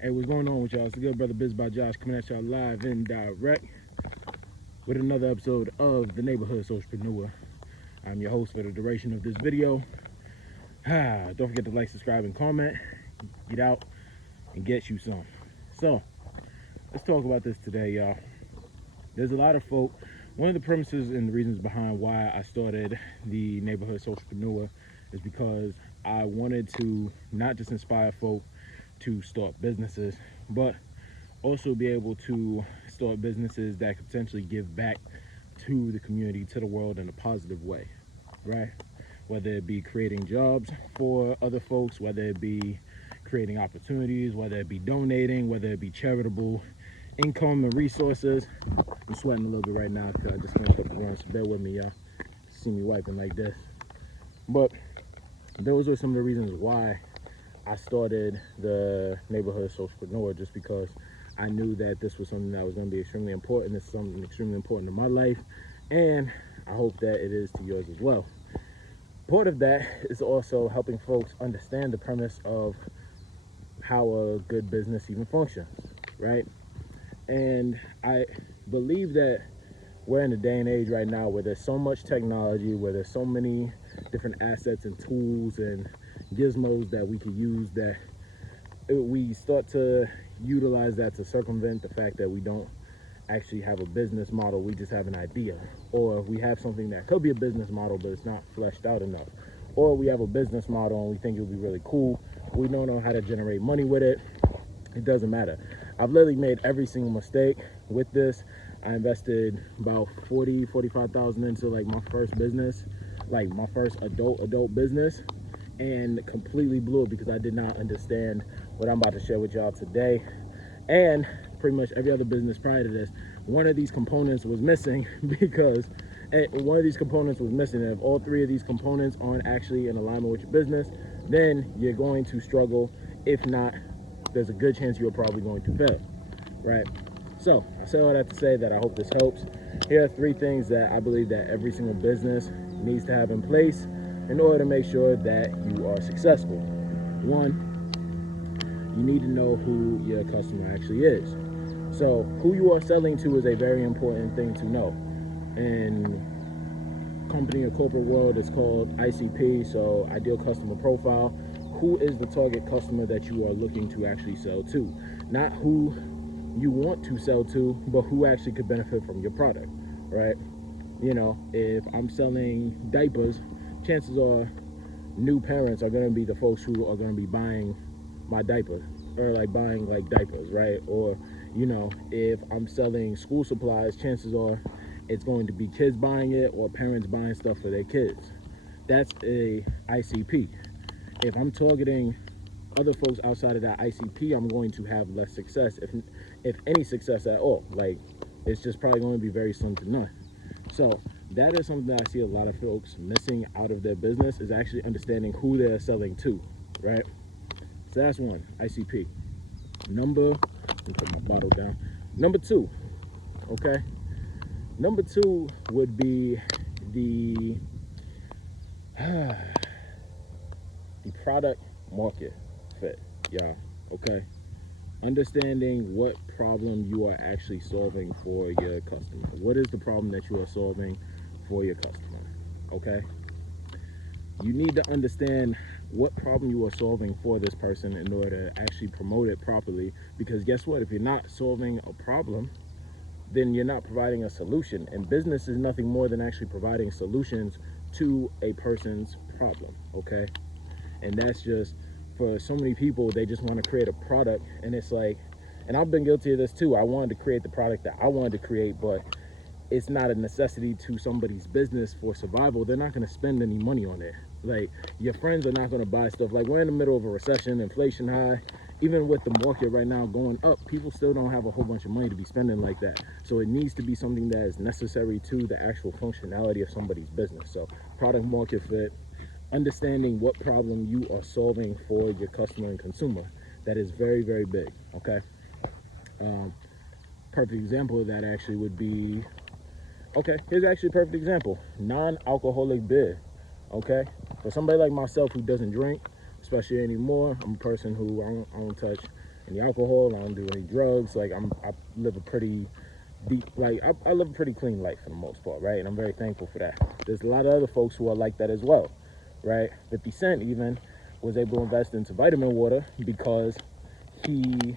Hey, what's going on with y'all? It's the Good Brother Biz by Josh coming at y'all live and direct with another episode of the Neighborhood Socialpreneur. I'm your host for the duration of this video. Don't forget to like, subscribe, and comment. Get out and get you some. So, let's talk about this today, y'all. There's a lot of folk. One of the premises and the reasons behind why I started the Neighborhood Socialpreneur is because I wanted to not just inspire folk to start businesses, but also be able to start businesses that could potentially give back to the community, to the world in a positive way, right? Whether it be creating jobs for other folks, whether it be creating opportunities, whether it be donating, whether it be charitable income and resources. I'm sweating a little bit right now because I just finished up the run, so bear with me, y'all. See me wiping like this. But those are some of the reasons why I started the Neighborhood Socialpreneur, just because I knew that this was something that was going to be extremely important. This is something extremely important in my life, and I hope that it is to yours as well. Part of that is also helping folks understand the premise of how a good business even functions, right? And I believe that we're in a day and age right now where there's so much technology, where there's so many different assets and tools and gizmos that we could use, that we start to utilize that to circumvent the fact that we don't actually have a business model. We just have an idea, or we have something that could be a business model but it's not fleshed out enough, or we have a business model and we think it would be really cool, we don't know how to generate money with it. It doesn't matter. I've literally made every single mistake with this. I invested about 45,000 into like my first business, like my first adult business, and completely blew it because I did not understand what I'm about to share with y'all today. And pretty much every other business prior to this, one of these components was missing because one of these components was missing. And if all three of these components aren't actually in alignment with your business, then you're going to struggle. If not, there's a good chance you're probably going to fail, right? So I say all that to say that I hope this helps. Here are 3 things that I believe that every single business needs to have in place in order to make sure that you are successful. 1, you need to know who your customer actually is. So who you are selling to is a very important thing to know. In company or corporate world, it's called ICP, so Ideal Customer Profile. Who is the target customer that you are looking to actually sell to? Not who you want to sell to, but who actually could benefit from your product, right? You know, if I'm selling diapers, chances are new parents are going to be the folks who are going to be buying my diaper, or like buying like diapers, right? Or, you know, if I'm selling school supplies, chances are it's going to be kids buying it or parents buying stuff for their kids. That's a ICP. If I'm targeting other folks outside of that ICP, I'm going to have less success, if any success at all. Like, it's just probably going to be very slim to none. So that is something that I see a lot of folks missing out of their business, is actually understanding who they're selling to, right? So that's 1, ICP. Let me put my bottle down. Number 2, okay? Number 2 would be the product market fit, y'all, okay? Understanding what problem you are actually solving for your customer. What is the problem that you are solving for your customer, okay? You need to understand what problem you are solving for this person in order to actually promote it properly, because guess what? If you're not solving a problem, then you're not providing a solution. And business is nothing more than actually providing solutions to a person's problem, okay? And that's just, for so many people, they just want to create a product, and it's like, and I've been guilty of this too. I wanted to create the product that I wanted to create, but it's not a necessity to somebody's business for survival. They're not going to spend any money on it. Like, your friends are not going to buy stuff. Like, we're in the middle of a recession, inflation high. Even with the market right now going up, people still don't have a whole bunch of money to be spending like that. So it needs to be something that is necessary to the actual functionality of somebody's business. So product market fit, understanding what problem you are solving for your customer and consumer. That is very, very big, okay? Perfect example of that actually would be, okay, here's actually a perfect example. Non-alcoholic beer, okay? For somebody like myself who doesn't drink, especially anymore, I'm a person who I don't touch any alcohol. I don't do any drugs. Like I live a pretty deep, like I live a pretty clean life for the most part, right? And I'm very thankful for that. There's a lot of other folks who are like that as well, right? 50 Cent even was able to invest into vitamin water because he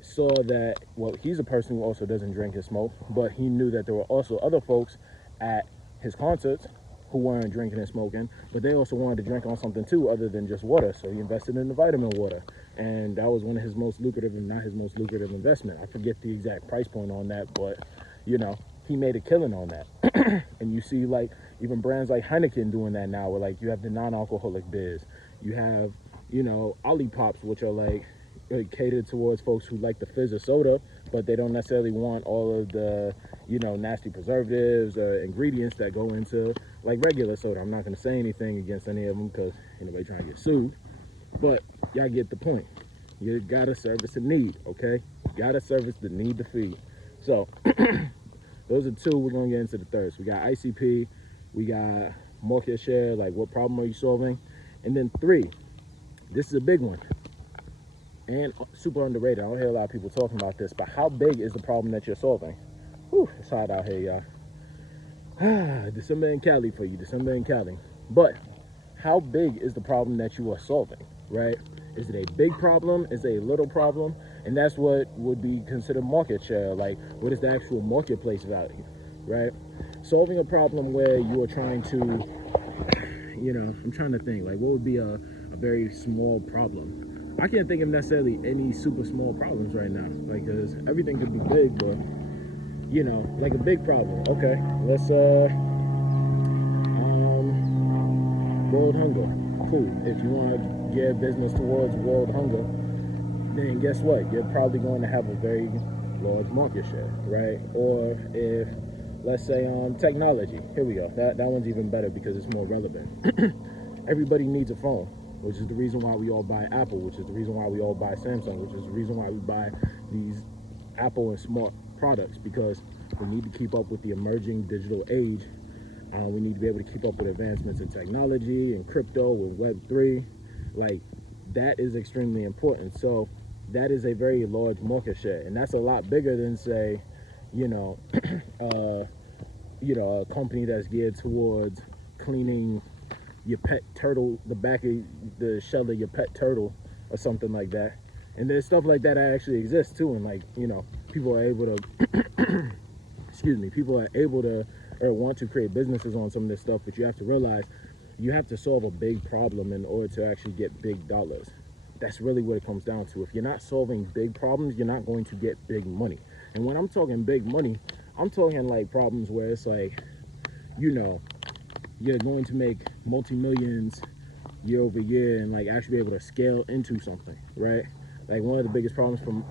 saw that, well, he's a person who also doesn't drink and smoke, but he knew that there were also other folks at his concerts who weren't drinking and smoking, but they also wanted to drink on something too other than just water. So he invested in the vitamin water, and that was one of his most lucrative, and not his most lucrative investment. I forget the exact price point on that, but you know, he made a killing on that. And you see, like, even brands like Heineken doing that now, where like you have the non-alcoholic beers, you have, you know, Olipops, which are like catered towards folks who like the fizz of soda, but they don't necessarily want all of the, you know, nasty preservatives or ingredients that go into like regular soda. I'm not going to say anything against any of them because anybody trying to get sued, but y'all get the point. You gotta service a need, okay? You gotta service the need to feed. So those are two. We're gonna get into the third. So we got ICP, we got market share, like what problem are you solving, and then three. This is a big one and super underrated. I don't hear a lot of people talking about this, but how big is the problem that you're solving? Whew, it's hot out here, y'all. December in Cali for you, December in Cali. But how big is the problem that you are solving, right? Is it a big problem? Is it a little problem? And that's what would be considered market share. Like, what is the actual marketplace value, right? Solving a problem where you are trying to, you know, I'm trying to think, like, what would be a very small problem? I can't think of necessarily any super small problems right now, like, because everything could be big, but, you know, like a big problem. Okay, let's, world hunger. Cool. If you want to gear business towards world hunger, then guess what? You're probably going to have a very large market share, right? Or if, let's say, technology. Here we go. That one's even better because it's more relevant. Everybody needs a phone, which is the reason why we all buy Apple, which is the reason why we all buy Samsung, which is the reason why we buy these Apple and smart products, because we need to keep up with the emerging digital age. We need to be able to keep up with advancements in technology and crypto and Web3. Like, that is extremely important. So that is a very large market share, and that's a lot bigger than, say, you know, a company that's geared towards cleaning your pet turtle, the back of the shell of your pet turtle, or something like that. And there's stuff like that actually exists too, and like, you know, people are able to excuse me, people are able to or want to create businesses on some of this stuff, but you have to realize you have to solve a big problem in order to actually get big dollars. That's really what it comes down to. If you're not solving big problems, you're not going to get big money. And when I'm talking big money, I'm talking like problems where it's like, you know, you're going to make multi-millions year over year and like actually be able to scale into something, right? Like, one of the biggest problems from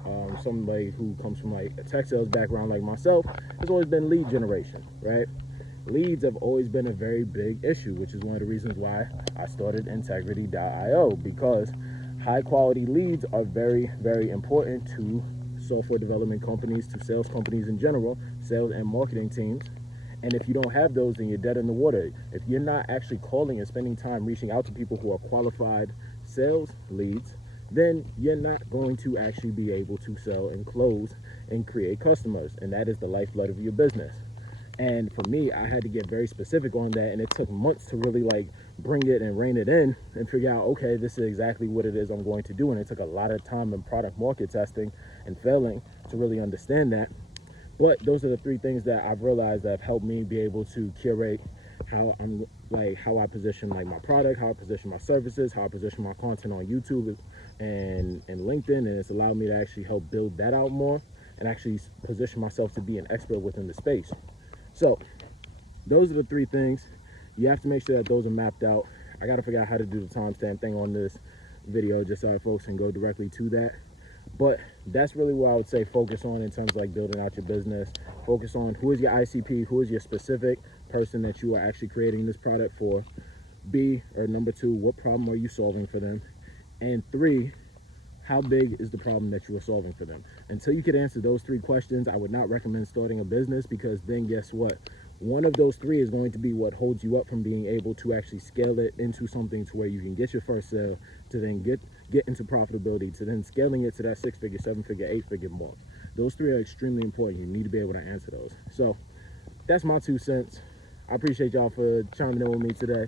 somebody who comes from like a tech sales background like myself has always been lead generation, right? Leads have always been a very big issue, which is one of the reasons why I started Integrity.io, because high quality leads are very, very important to software development companies, to sales companies in general, sales and marketing teams. And if you don't have those, then you're dead in the water. If you're not actually calling and spending time reaching out to people who are qualified sales leads, then you're not going to actually be able to sell and close and create customers. And that is the lifeblood of your business. And for me, I had to get very specific on that, and it took months to really like bring it and rein it in and figure out, okay, this is exactly what it is I'm going to do. And it took a lot of time in product market testing and failing to really understand that. But those are the three things that I've realized that have helped me be able to curate how I position like my product, how I position my services, how I position my content on YouTube and LinkedIn. And it's allowed me to actually help build that out more and actually position myself to be an expert within the space. So those are the three things. You have to make sure that those are mapped out. I got to figure out how to do the timestamp thing on this video just so folks can go directly to that. But that's really what I would say focus on in terms of like building out your business. Focus on who is your ICP, who is your specific person that you are actually creating this product for. B, or number two, what problem are you solving for them? And three, how big is the problem that you are solving for them? Until you can answer those three questions, I would not recommend starting a business, because then guess what? One of those three is going to be what holds you up from being able to actually scale it into something to where you can get your first sale, to then get into profitability, to then scaling it to that 6-figure, 7-figure, 8-figure mark. Those three are extremely important. You need to be able to answer those. So that's my 2 cents. I appreciate y'all for chiming in with me today.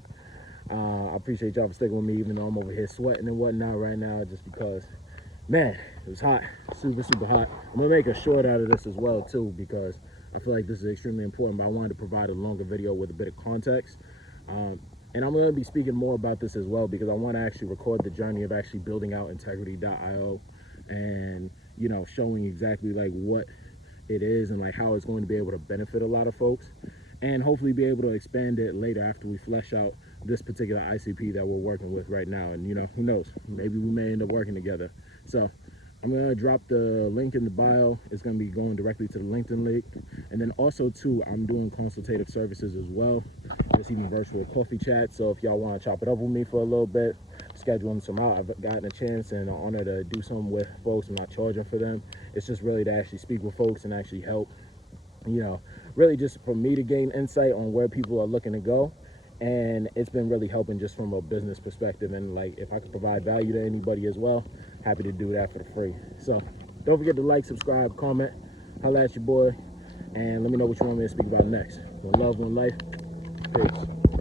I appreciate y'all for sticking with me, even though I'm over here sweating and whatnot right now, just because, man, it was hot, super, super hot. I'm gonna make a short out of this as well too, because I feel like this is extremely important, but I wanted to provide a longer video with a bit of context. And I'm gonna be speaking more about this as well, because I wanna actually record the journey of actually building out Integrity.io and, you know, showing exactly like what it is and like how it's going to be able to benefit a lot of folks, and hopefully be able to expand it later after we flesh out this particular ICP that we're working with right now. And, you know, who knows, maybe we may end up working together. So I'm going to drop the link in the bio. It's going to be going directly to the LinkedIn link. And then also too, I'm doing consultative services as well. There's even virtual coffee chats. So if y'all want to chop it up with me for a little bit, scheduling some out, I've gotten a chance and an honor to do some with folks. I'm not charging for them. It's just really to actually speak with folks and actually help, you know, really just for me to gain insight on where people are looking to go. And it's been really helping just from a business perspective. And like, if I could provide value to anybody as well, happy to do that for the free. So don't forget to like, subscribe, comment, holla at your boy, and let me know what you want me to speak about next. One love, one life. Peace.